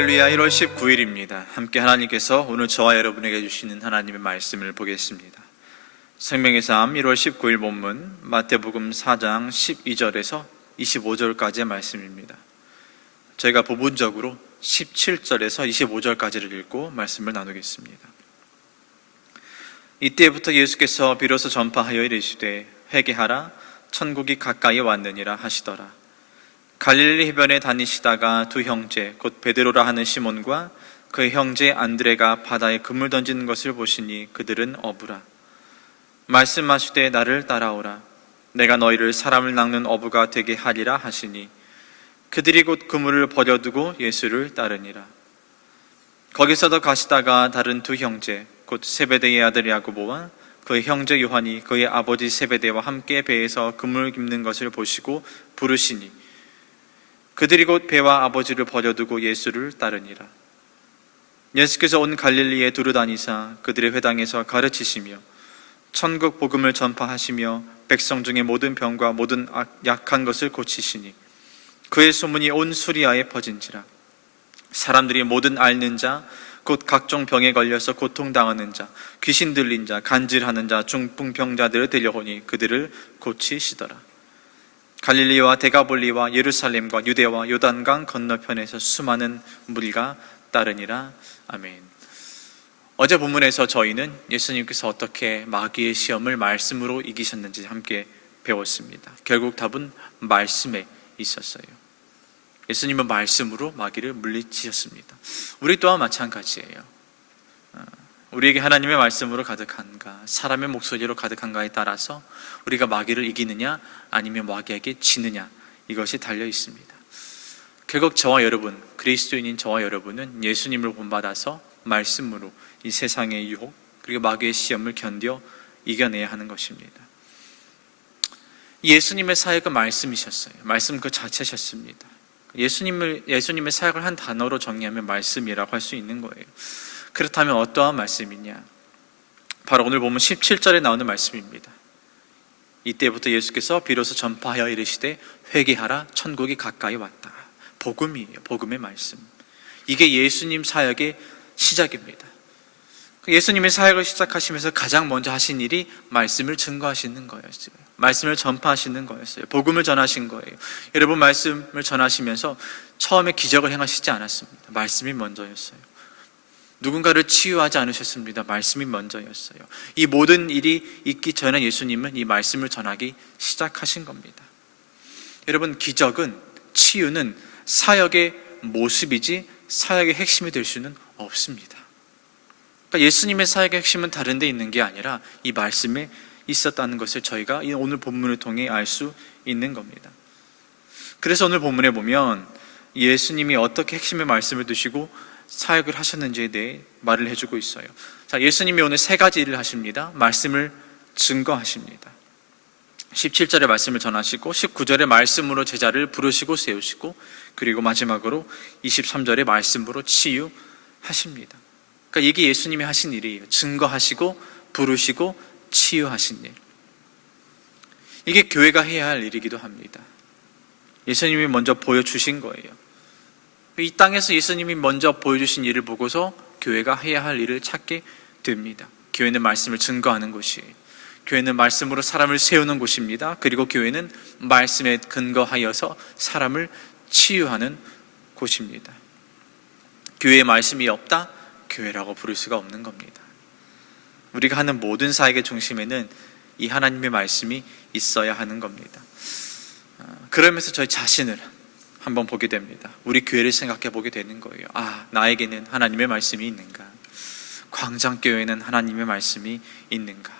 할렐루야. 1월 19일입니다. 함께 하나님께서 오늘 저와 여러분에게 주시는 하나님의 말씀을 보겠습니다. 생명의 삶 1월 19일 본문 마태복음 4장 12절에서 25절까지의 말씀입니다. 저희가 부분적으로 17절에서 25절까지를 읽고 말씀을 나누겠습니다. 이때부터 예수께서 비로소 전파하여 이르시되 회개하라 천국이 가까이 왔느니라 하시더라. 갈릴리 해변에 다니시다가 두 형제 곧 베드로라 하는 시몬과 그 형제 안드레가 바다에 그물 던지는 것을 보시니 그들은 어부라. 말씀하시되 나를 따라오라. 내가 너희를 사람을 낚는 어부가 되게 하리라 하시니 그들이 곧 그물을 버려두고 예수를 따르니라. 거기서도 가시다가 다른 두 형제 곧 세베대의 아들 야고보와 그 형제 요한이 그의 아버지 세베대와 함께 배에서 그물 깁는 것을 보시고 부르시니 그들이 곧 배와 아버지를 버려두고 예수를 따르니라. 예수께서 온 갈릴리에 두루 다니사 그들의 회당에서 가르치시며 천국 복음을 전파하시며 백성 중에 모든 병과 모든 약한 것을 고치시니 그의 소문이 온 수리아에 퍼진지라. 사람들이 모든 앓는 자 곧 각종 병에 걸려서 고통당하는 자, 귀신 들린 자, 간질하는 자, 중풍병자들을 들여오니 그들을 고치시더라. 갈릴리와 데가볼리와 예루살렘과 유대와 요단강 건너편에서 수많은 무리가 따르니라. 아멘. 어제 본문에서 저희는 예수님께서 어떻게 마귀의 시험을 말씀으로 이기셨는지 함께 배웠습니다. 결국 답은 말씀에 있었어요. 예수님은 말씀으로 마귀를 물리치셨습니다. 우리 또한 마찬가지예요. 우리에게 하나님의 말씀으로 가득한가, 사람의 목소리로 가득한가에 따라서 우리가 마귀를 이기느냐 아니면 마귀에게 지느냐, 이것이 달려 있습니다. 결국 저와 여러분, 그리스도인인 저와 여러분은 예수님을 본받아서 말씀으로 이 세상의 유혹 그리고 마귀의 시험을 견뎌 이겨내야 하는 것입니다. 예수님의 사역은 말씀이셨어요. 말씀 그 자체셨습니다. 예수님의 사역을 한 단어로 정리하면 말씀이라고 할 수 있는 거예요. 그렇다면 어떠한 말씀이냐? 바로 오늘 보면 17절에 나오는 말씀입니다. 이때부터 예수께서 비로소 전파하여 이르시되 회개하라 천국이 가까이 왔다. 복음이에요. 복음의 말씀. 이게 예수님 사역의 시작입니다. 예수님의 사역을 시작하시면서 가장 먼저 하신 일이 말씀을 증거하시는 거였어요. 말씀을 전파하시는 거였어요. 복음을 전하신 거예요. 여러분, 말씀을 전하시면서 처음에 기적을 행하시지 않았습니다. 말씀이 먼저였어요. 누군가를 치유하지 않으셨습니다. 말씀이 먼저였어요. 이 모든 일이 있기 전에 예수님은 이 말씀을 전하기 시작하신 겁니다. 여러분, 기적은, 치유는 사역의 모습이지 사역의 핵심이 될 수는 없습니다. 그러니까 예수님의 사역의 핵심은 다른 데 있는 게 아니라 이 말씀에 있었다는 것을 저희가 오늘 본문을 통해 알 수 있는 겁니다. 그래서 오늘 본문에 보면 예수님이 어떻게 핵심의 말씀을 두시고 사역을 하셨는지에 대해 말을 해주고 있어요. 자, 예수님이 오늘 세 가지 일을 하십니다. 말씀을 증거하십니다. 17절에 말씀을 전하시고 19절에 말씀으로 제자를 부르시고 세우시고 그리고 마지막으로 23절에 말씀으로 치유하십니다. 그러니까 이게 예수님이 하신 일이에요. 증거하시고 부르시고 치유하신 일. 이게 교회가 해야 할 일이기도 합니다. 예수님이 먼저 보여주신 거예요. 이 땅에서 예수님이 먼저 보여주신 일을 보고서 교회가 해야 할 일을 찾게 됩니다. 교회는 말씀을 증거하는 곳이에요. 교회는 말씀으로 사람을 세우는 곳입니다. 그리고 교회는 말씀에 근거하여서 사람을 치유하는 곳입니다. 교회에 말씀이 없다? 교회라고 부를 수가 없는 겁니다. 우리가 하는 모든 사역의 중심에는 이 하나님의 말씀이 있어야 하는 겁니다. 그러면서 저희 자신을 한번 보게 됩니다. 우리 교회를 생각해 보게 되는 거예요. 아, 나에게는 하나님의 말씀이 있는가? 광장교회는 하나님의 말씀이 있는가?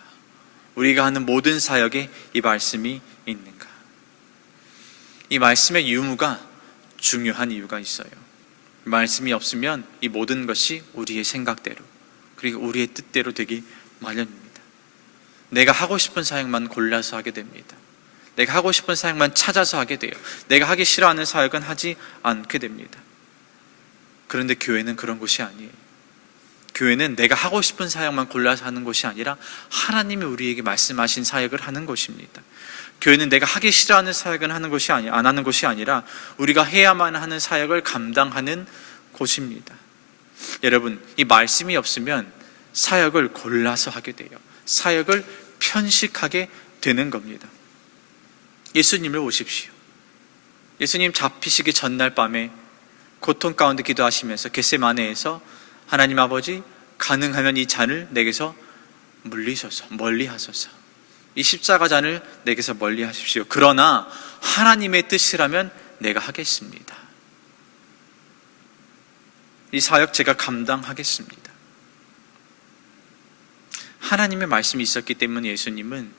우리가 하는 모든 사역에 이 말씀이 있는가? 이 말씀의 유무가 중요한 이유가 있어요. 말씀이 없으면 이 모든 것이 우리의 생각대로 그리고 우리의 뜻대로 되기 마련입니다. 내가 하고 싶은 사역만 골라서 하게 됩니다. 내가 하고 싶은 사역만 찾아서 하게 돼요. 내가 하기 싫어하는 사역은 하지 않게 됩니다. 그런데 교회는 그런 곳이 아니에요. 교회는 내가 하고 싶은 사역만 골라서 하는 곳이 아니라 하나님이 우리에게 말씀하신 사역을 하는 곳입니다. 교회는 내가 하기 싫어하는 사역을 하는 것이 안 하는 것이 아니라 우리가 해야만 하는 사역을 감당하는 보십니다. 여러분, 이 말씀이 없으면 사역을 골라서 하게 돼요. 사역을 편식하게 되는 겁니다. 예수님을 보십시오. 예수님 잡히시기 전날 밤에 고통 가운데 기도하시면서 겟세마네에서 하나님 아버지, 가능하면 이 잔을 내게서 물리소서, 멀리 하소서. 이 십자가 잔을 내게서 멀리 하십시오. 그러나 하나님의 뜻이라면 내가 하겠습니다. 이 사역 제가 감당하겠습니다. 하나님의 말씀이 있었기 때문에 예수님은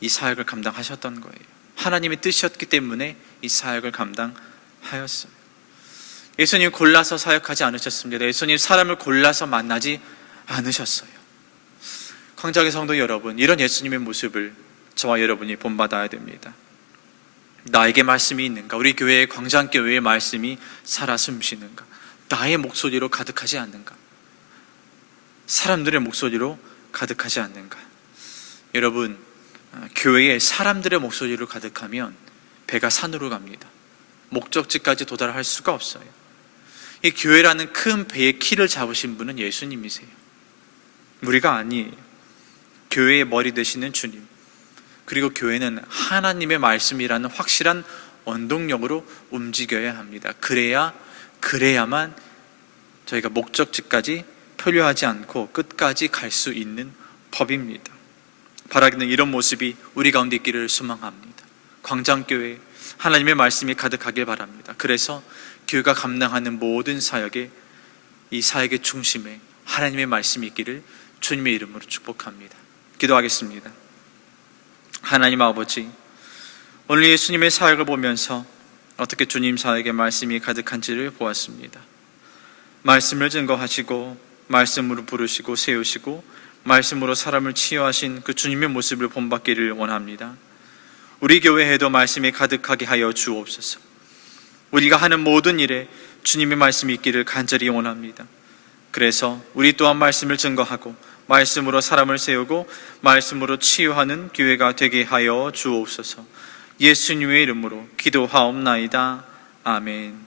이 사역을 감당하셨던 거예요. 하나님의 뜻이었기 때문에 이 사역을 감당하였어요. 예수님 골라서 사역하지 않으셨습니다. 예수님 사람을 골라서 만나지 않으셨어요. 광장의 성도 여러분, 이런 예수님의 모습을 저와 여러분이 본받아야 됩니다. 나에게 말씀이 있는가? 우리 교회의 광장교회의 말씀이 살아 숨쉬는가? 나의 목소리로 가득하지 않는가? 사람들의 목소리로 가득하지 않는가? 여러분, 교회에 사람들의 목소리로 가득하면 배가 산으로 갑니다. 목적지까지 도달할 수가 없어요. 이 교회라는 큰 배의 키를 잡으신 분은 예수님이세요. 우리가 아니에요. 교회의 머리 되시는 주님, 그리고 교회는 하나님의 말씀이라는 확실한 원동력으로 움직여야 합니다. 그래야만 저희가 목적지까지 표류하지 않고 끝까지 갈 수 있는 법입니다. 바라기는 이런 모습이 우리 가운데 있기를 소망합니다. 광장교회 하나님의 말씀이 가득하길 바랍니다. 그래서 교회가 감당하는 모든 사역에, 이 사역의 중심에 하나님의 말씀이 있기를 주님의 이름으로 축복합니다. 기도하겠습니다. 하나님 아버지, 오늘 예수님의 사역을 보면서 어떻게 주님 사역의 말씀이 가득한지를 보았습니다. 말씀을 증거하시고 말씀으로 부르시고 세우시고 말씀으로 사람을 치유하신 그 주님의 모습을 본받기를 원합니다. 우리 교회에도 말씀이 가득하게 하여 주옵소서. 우리가 하는 모든 일에 주님의 말씀이 있기를 간절히 원합니다. 그래서 우리 또한 말씀을 증거하고 말씀으로 사람을 세우고 말씀으로 치유하는 교회가 되게 하여 주옵소서. 예수님의 이름으로 기도하옵나이다. 아멘.